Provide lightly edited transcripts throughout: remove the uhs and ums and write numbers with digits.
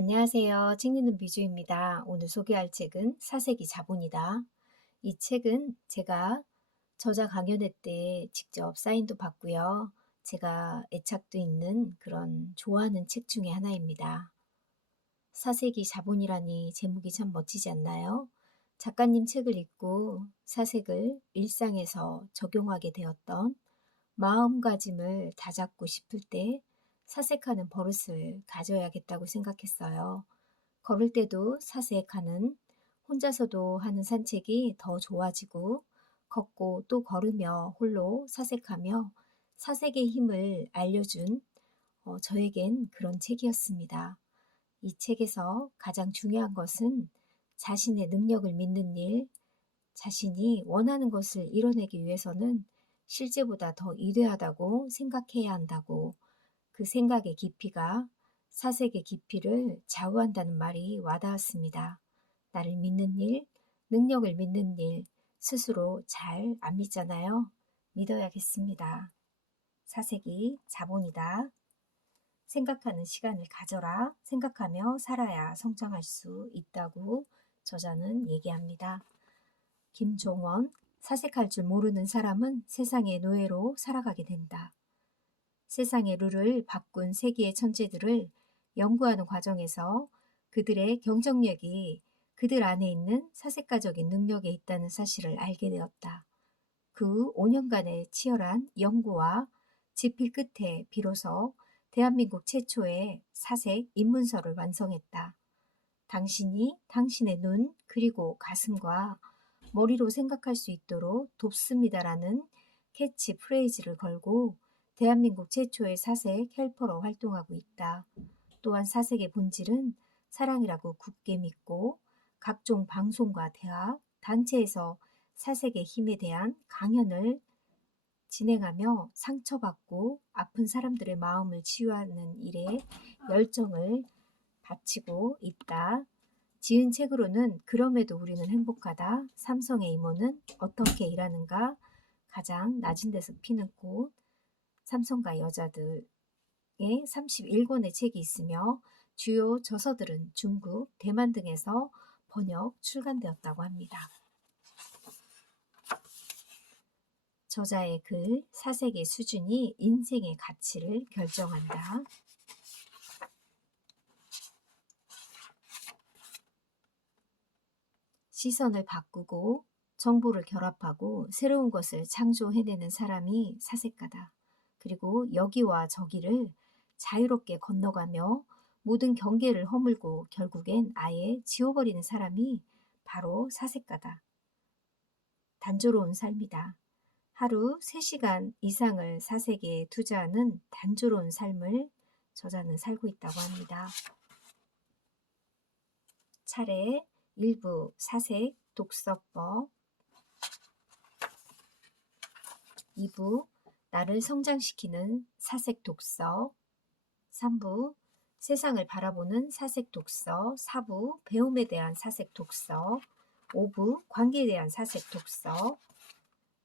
안녕하세요. 책 읽는 비주입니다. 오늘 소개할 책은 사색이 자본이다. 이 책은 제가 저자 강연회 때 직접 사인도 받고요. 제가 애착도 있는 그런 좋아하는 책 중에 하나입니다. 사색이 자본이라니 제목이 참 멋지지 않나요? 작가님 책을 읽고 사색을 일상에서 적용하게 되었던 마음가짐을 다잡고 싶을 때 사색하는 버릇을 가져야겠다고 생각했어요. 걸을 때도 사색하는, 혼자서도 하는 산책이 더 좋아지고, 걷고 또 걸으며 홀로 사색하며 사색의 힘을 알려준 저에겐 그런 책이었습니다. 이 책에서 가장 중요한 것은 자신의 능력을 믿는 일, 자신이 원하는 것을 이뤄내기 위해서는 실제보다 더 이대하다고 생각해야 한다고, 그 생각의 깊이가 사색의 깊이를 좌우한다는 말이 와닿았습니다. 나를 믿는 일, 능력을 믿는 일, 스스로 잘 안 믿잖아요. 믿어야겠습니다. 사색이 자본이다. 생각하는 시간을 가져라. 생각하며 살아야 성장할 수 있다고 저자는 얘기합니다. 김종원, 사색할 줄 모르는 사람은 세상의 노예로 살아가게 된다. 세상의 룰을 바꾼 세계의 천재들을 연구하는 과정에서 그들의 경쟁력이 그들 안에 있는 사색가적인 능력에 있다는 사실을 알게 되었다. 그 5년간의 치열한 연구와 집필 끝에 비로소 대한민국 최초의 사색 입문서를 완성했다. 당신이 당신의 눈 그리고 가슴과 머리로 생각할 수 있도록 돕습니다라는 캐치 프레이즈를 걸고 대한민국 최초의 사색 헬퍼로 활동하고 있다. 또한 사색의 본질은 사랑이라고 굳게 믿고 각종 방송과 대학, 단체에서 사색의 힘에 대한 강연을 진행하며 상처받고 아픈 사람들의 마음을 치유하는 일에 열정을 바치고 있다. 지은 책으로는 그럼에도 우리는 행복하다. 삼성의 이모는 어떻게 일하는가? 가장 낮은 데서 피는 꽃. 삼성가 여자들의 31권의 책이 있으며 주요 저서들은 중국, 대만 등에서 번역, 출간되었다고 합니다. 저자의 글, 사색의 수준이 인생의 가치를 결정한다. 시선을 바꾸고 정보를 결합하고 새로운 것을 창조해내는 사람이 사색가다. 그리고 여기와 저기를 자유롭게 건너가며 모든 경계를 허물고 결국엔 아예 지워버리는 사람이 바로 사색가다. 단조로운 삶이다. 하루 3시간 이상을 사색에 투자하는 단조로운 삶을 저자는 살고 있다고 합니다. 차례 1부 사색 독서법, 2부 나를 성장시키는 사색 독서, 3부 세상을 바라보는 사색 독서, 4부 배움에 대한 사색 독서, 5부 관계에 대한 사색 독서,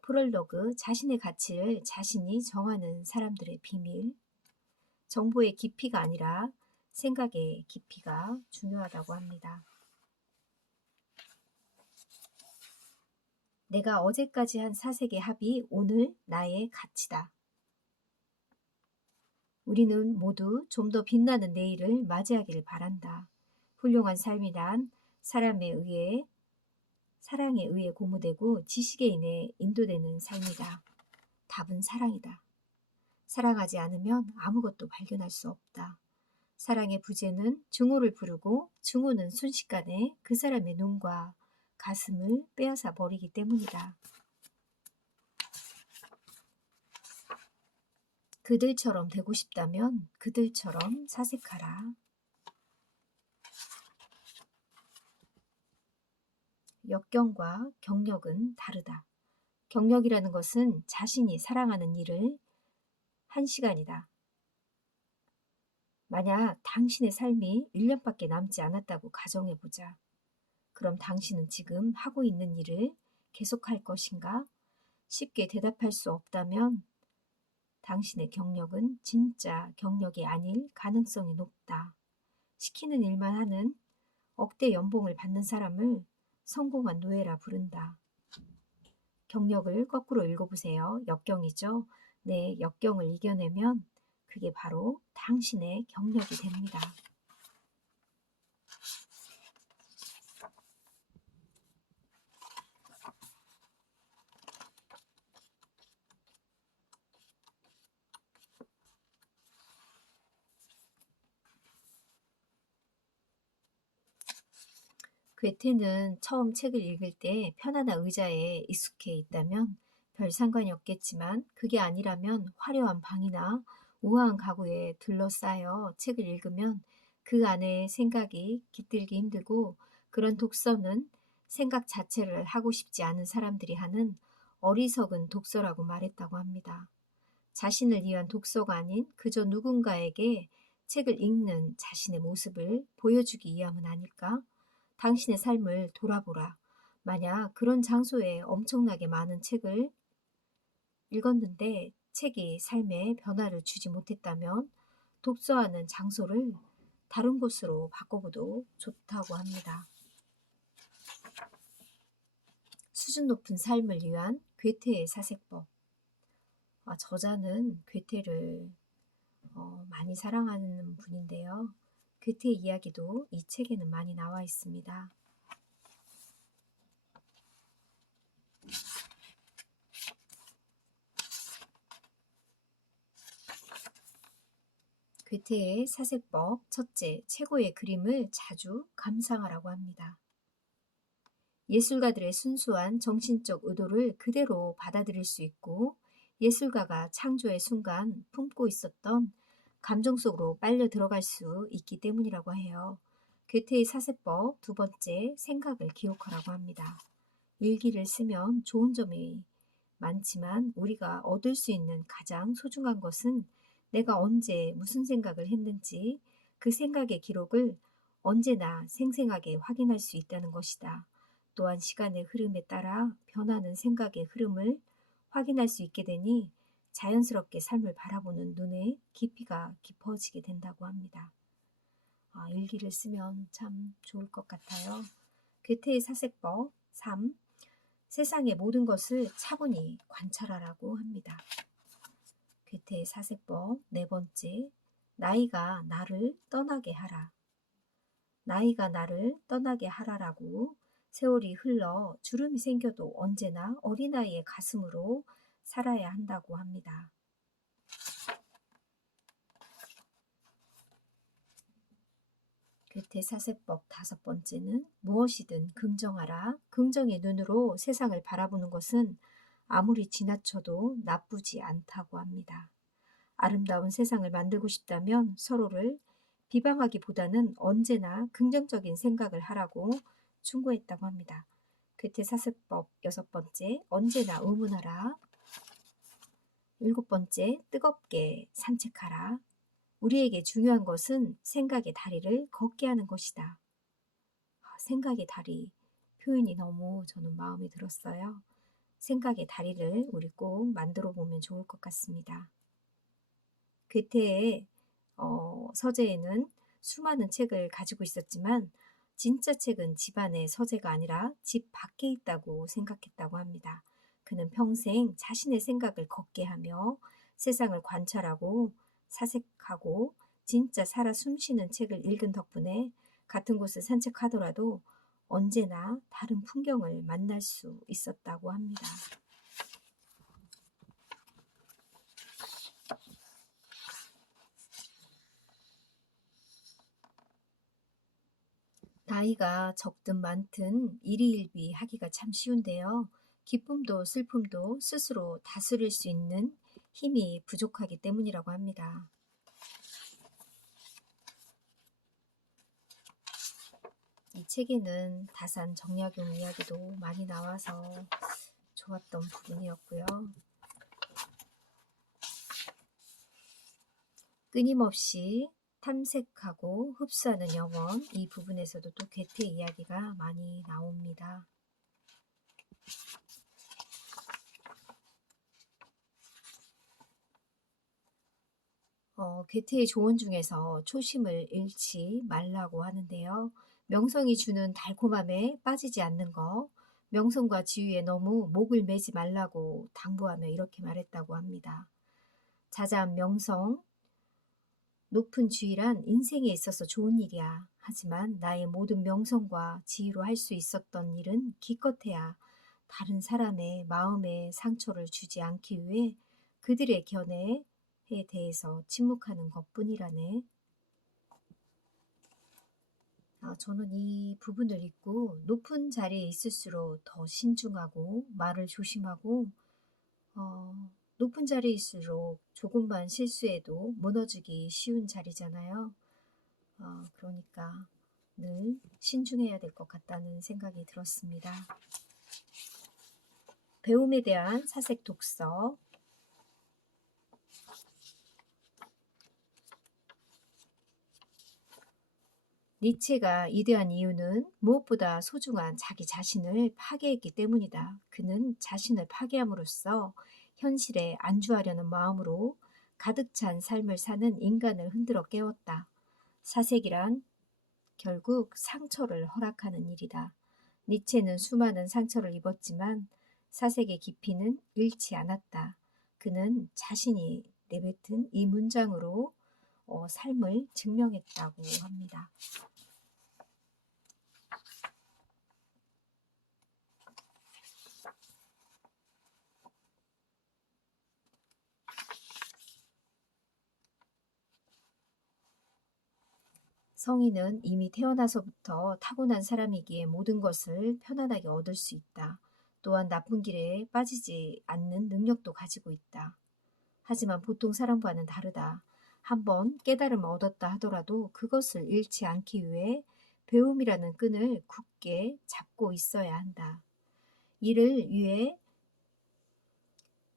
프롤로그 자신의 가치를 자신이 정하는 사람들의 비밀, 정보의 깊이가 아니라 생각의 깊이가 중요하다고 합니다. 내가 어제까지 한 사색의 합이 오늘 나의 가치다. 우리는 모두 좀 더 빛나는 내일을 맞이하기를 바란다. 훌륭한 삶이란 사람에 의해, 사랑에 의해 고무되고 지식에 인해 인도되는 삶이다. 답은 사랑이다. 사랑하지 않으면 아무것도 발견할 수 없다. 사랑의 부재는 증오를 부르고 증오는 순식간에 그 사람의 눈과 가슴을 빼앗아 버리기 때문이다. 그들처럼 되고 싶다면 그들처럼 사색하라. 역경과 경력은 다르다. 경력이라는 것은 자신이 사랑하는 일을 한 시간이다. 만약 당신의 삶이 1년밖에 남지 않았다고 가정해보자. 그럼 당신은 지금 하고 있는 일을 계속할 것인가? 쉽게 대답할 수 없다면 당신의 경력은 진짜 경력이 아닐 가능성이 높다. 시키는 일만 하는 억대 연봉을 받는 사람을 성공한 노예라 부른다. 경력을 거꾸로 읽어보세요. 역경이죠. 네, 역경을 이겨내면 그게 바로 당신의 경력이 됩니다. 괴테는 처음 책을 읽을 때 편안한 의자에 익숙해 있다면 별 상관이 없겠지만 그게 아니라면 화려한 방이나 우아한 가구에 둘러싸여 책을 읽으면 그 안에 생각이 깃들기 힘들고 그런 독서는 생각 자체를 하고 싶지 않은 사람들이 하는 어리석은 독서라고 말했다고 합니다. 자신을 위한 독서가 아닌 그저 누군가에게 책을 읽는 자신의 모습을 보여주기 위함은 아닐까? 당신의 삶을 돌아보라. 만약 그런 장소에 엄청나게 많은 책을 읽었는데 책이 삶에 변화를 주지 못했다면 독서하는 장소를 다른 곳으로 바꿔봐도 좋다고 합니다. 수준 높은 삶을 위한 괴테의 사색법. 저자는 괴테를 많이 사랑하는 분인데요. 괴테의 이야기도 이 책에는 많이 나와 있습니다. 괴테의 사색법 첫째, 최고의 그림을 자주 감상하라고 합니다. 예술가들의 순수한 정신적 의도를 그대로 받아들일 수 있고 예술가가 창조의 순간 품고 있었던 감정 속으로 빨려 들어갈 수 있기 때문이라고 해요. 괴테의 사색법 두 번째, 생각을 기록하라고 합니다. 일기를 쓰면 좋은 점이 많지만 우리가 얻을 수 있는 가장 소중한 것은 내가 언제 무슨 생각을 했는지 그 생각의 기록을 언제나 생생하게 확인할 수 있다는 것이다. 또한 시간의 흐름에 따라 변하는 생각의 흐름을 확인할 수 있게 되니 자연스럽게 삶을 바라보는 눈의 깊이가 깊어지게 된다고 합니다. 일기를 쓰면 참 좋을 것 같아요. 괴테의 사색법 3. 세상의 모든 것을 차분히 관찰하라고 합니다. 괴테의 사색법 네 번째, 나이가 나를 떠나게 하라. 나이가 나를 떠나게 하라라고 세월이 흘러 주름이 생겨도 언제나 어린아이의 가슴으로 살아야 한다고 합니다. 괴테 사색법 다섯 번째는 무엇이든 긍정하라. 긍정의 눈으로 세상을 바라보는 것은 아무리 지나쳐도 나쁘지 않다고 합니다. 아름다운 세상을 만들고 싶다면 서로를 비방하기보다는 언제나 긍정적인 생각을 하라고 충고했다고 합니다. 괴테 사색법 여섯 번째, 언제나 의문하라. 일곱 번째, 뜨겁게 산책하라. 우리에게 중요한 것은 생각의 다리를 걷게 하는 것이다. 생각의 다리 표현이 너무 저는 마음에 들었어요. 생각의 다리를 우리 꼭 만들어 보면 좋을 것 같습니다. 괴테의 서재에는 수많은 책을 가지고 있었지만 진짜 책은 집 안의 서재가 아니라 집 밖에 있다고 생각했다고 합니다. 그는 평생 자신의 생각을 걷게 하며 세상을 관찰하고 사색하고 진짜 살아 숨쉬는 책을 읽은 덕분에 같은 곳을 산책하더라도 언제나 다른 풍경을 만날 수 있었다고 합니다. 나이가 적든 많든 일희일비 하기가 참 쉬운데요. 기쁨도 슬픔도 스스로 다스릴 수 있는 힘이 부족하기 때문이라고 합니다. 이 책에는 다산 정약용 이야기도 많이 나와서 좋았던 부분이었고요. 끊임없이 탐색하고 흡수하는 영혼, 이 부분에서도 또 괴테 이야기가 많이 나옵니다. 괴테의 조언 중에서 초심을 잃지 말라고 하는데요. 명성이 주는 달콤함에 빠지지 않는 것, 명성과 지위에 너무 목을 매지 말라고 당부하며 이렇게 말했다고 합니다. 자자한 명성, 높은 지위란 인생에 있어서 좋은 일이야. 하지만 나의 모든 명성과 지위로 할 수 있었던 일은 기껏해야 다른 사람의 마음에 상처를 주지 않기 위해 그들의 견해에 대해서 침묵하는 것뿐이라네. 저는 이 부분을 읽고 높은 자리에 있을수록 더 신중하고 말을 조심하고 높은 자리에 있을수록 조금만 실수해도 무너지기 쉬운 자리잖아요. 그러니까 늘 신중해야 될 것 같다는 생각이 들었습니다. 배움에 대한 사색 독서. 니체가 이대한 이유는 무엇보다 소중한 자기 자신을 파괴했기 때문이다. 그는 자신을 파괴함으로써 현실에 안주하려는 마음으로 가득 찬 삶을 사는 인간을 흔들어 깨웠다. 사색이란 결국 상처를 허락하는 일이다. 니체는 수많은 상처를 입었지만 사색의 깊이는 잃지 않았다. 그는 자신이 내뱉은 이 문장으로 삶을 증명했다고 합니다. 성인은 이미 태어나서부터 타고난 사람이기에 모든 것을 편안하게 얻을 수 있다. 또한 나쁜 길에 빠지지 않는 능력도 가지고 있다. 하지만 보통 사람과는 다르다. 한번 깨달음을 얻었다 하더라도 그것을 잃지 않기 위해 배움이라는 끈을 굳게 잡고 있어야 한다. 이를 위해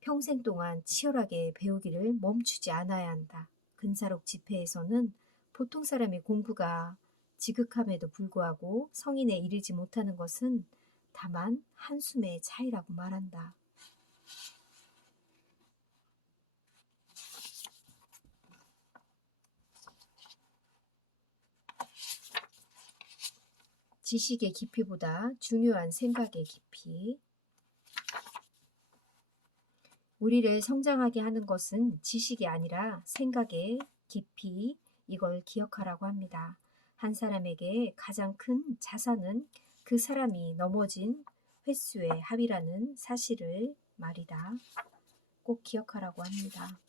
평생 동안 치열하게 배우기를 멈추지 않아야 한다. 근사록 집회에서는 보통 사람의 공부가 지극함에도 불구하고 성인에 이르지 못하는 것은 다만 한숨의 차이라고 말한다. 지식의 깊이보다 중요한 생각의 깊이. 우리를 성장하게 하는 것은 지식이 아니라 생각의 깊이, 이걸 기억하라고 합니다. 한 사람에게 가장 큰 자산은 그 사람이 넘어진 횟수의 합이라는 사실을 말이다. 꼭 기억하라고 합니다.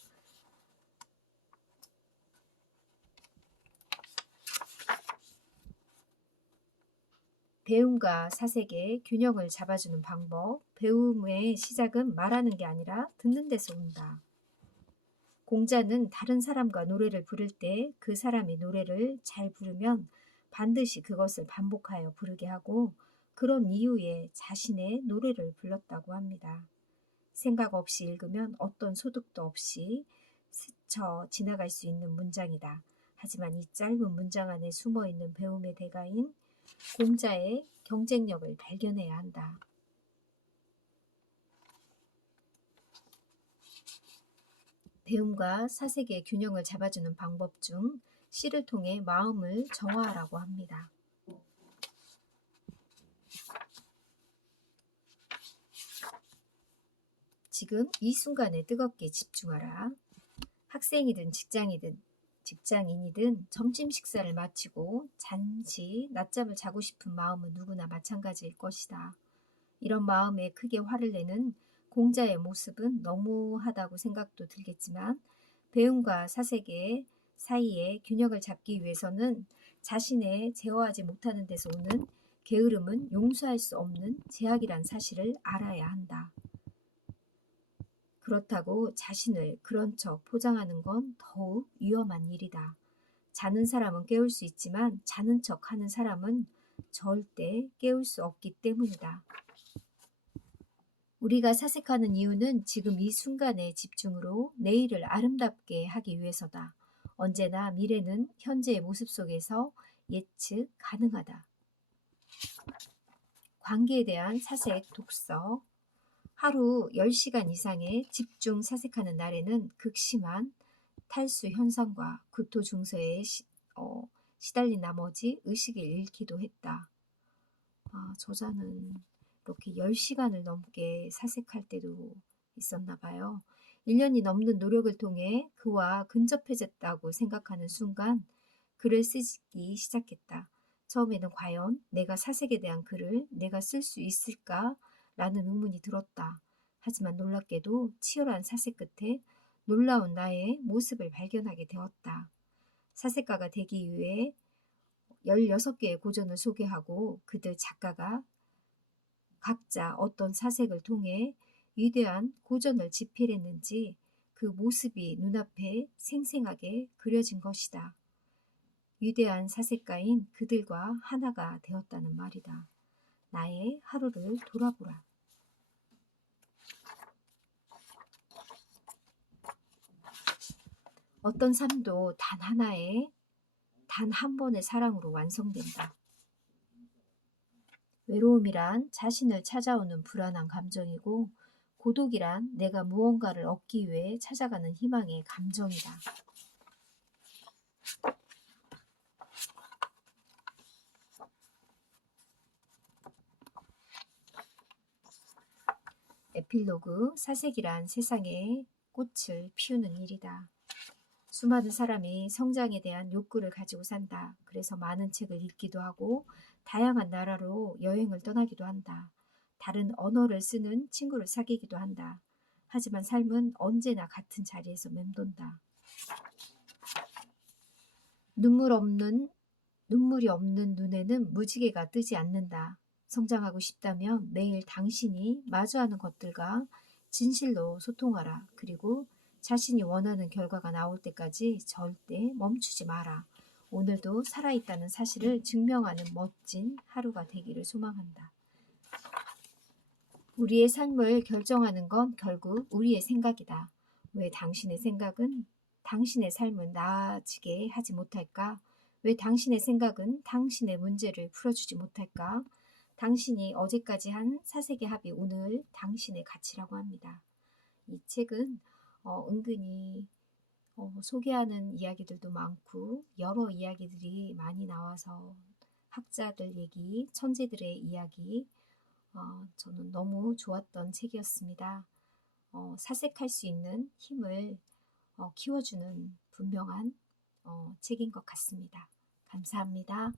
배움과 사색의 균형을 잡아주는 방법. 배움의 시작은 말하는 게 아니라 듣는 데서 온다. 공자는 다른 사람과 노래를 부를 때 그 사람이 노래를 잘 부르면 반드시 그것을 반복하여 부르게 하고 그런 이유에 자신의 노래를 불렀다고 합니다. 생각 없이 읽으면 어떤 소득도 없이 스쳐 지나갈 수 있는 문장이다. 하지만 이 짧은 문장 안에 숨어있는 배움의 대가인 공자의 경쟁력을 발견해야 한다. 배움과 사색의 균형을 잡아주는 방법 중 시를 통해 마음을 정화하라고 합니다. 지금 이 순간에 뜨겁게 집중하라. 학생이든 직장인이든 점심 식사를 마치고 잠시 낮잠을 자고 싶은 마음은 누구나 마찬가지일 것이다. 이런 마음에 크게 화를 내는 공자의 모습은 너무하다고 생각도 들겠지만 배움과 사색의 사이에 균형을 잡기 위해서는 자신의 제어하지 못하는 데서 오는 게으름은 용서할 수 없는 제약이란 사실을 알아야 한다. 그렇다고 자신을 그런 척 포장하는 건 더욱 위험한 일이다. 자는 사람은 깨울 수 있지만 자는 척 하는 사람은 절대 깨울 수 없기 때문이다. 우리가 사색하는 이유는 지금 이 순간의 집중으로 내일을 아름답게 하기 위해서다. 언제나 미래는 현재의 모습 속에서 예측 가능하다. 관계에 대한 사색 독서. 하루 10시간 이상의 집중 사색하는 날에는 극심한 탈수 현상과 구토 증세에 시달린 나머지 의식을 잃기도 했다. 저자는 이렇게 10시간을 넘게 사색할 때도 있었나 봐요. 1년이 넘는 노력을 통해 그와 근접해졌다고 생각하는 순간 글을 쓰기 시작했다. 처음에는 과연 내가 사색에 대한 글을 내가 쓸 수 있을까? 라는 의문이 들었다. 하지만 놀랍게도 치열한 사색 끝에 놀라운 나의 모습을 발견하게 되었다. 사색가가 되기 위해 16개의 고전을 소개하고 그들 작가가 각자 어떤 사색을 통해 위대한 고전을 집필했는지 그 모습이 눈앞에 생생하게 그려진 것이다. 위대한 사색가인 그들과 하나가 되었다는 말이다. 나의 하루를 돌아보라. 어떤 삶도 단 한 번의 사랑으로 완성된다. 외로움이란 자신을 찾아오는 불안한 감정이고, 고독이란 내가 무언가를 얻기 위해 찾아가는 희망의 감정이다. 에필로그. 사색이란 세상에 꽃을 피우는 일이다. 수많은 사람이 성장에 대한 욕구를 가지고 산다. 그래서 많은 책을 읽기도 하고 다양한 나라로 여행을 떠나기도 한다. 다른 언어를 쓰는 친구를 사귀기도 한다. 하지만 삶은 언제나 같은 자리에서 맴돈다. 눈물이 없는 눈에는 무지개가 뜨지 않는다. 성장하고 싶다면 매일 당신이 마주하는 것들과 진실로 소통하라. 그리고 자신이 원하는 결과가 나올 때까지 절대 멈추지 마라. 오늘도 살아있다는 사실을 증명하는 멋진 하루가 되기를 소망한다. 우리의 삶을 결정하는 건 결국 우리의 생각이다. 왜 당신의 생각은 당신의 삶을 나아지게 하지 못할까? 왜 당신의 생각은 당신의 문제를 풀어주지 못할까? 당신이 어제까지 한 사색의 합이 오늘 당신의 가치라고 합니다. 이 책은 은근히 소개하는 이야기들도 많고 여러 이야기들이 많이 나와서 학자들 얘기, 천재들의 이야기, 저는 너무 좋았던 책이었습니다. 사색할 수 있는 힘을 키워주는 분명한 책인 것 같습니다. 감사합니다.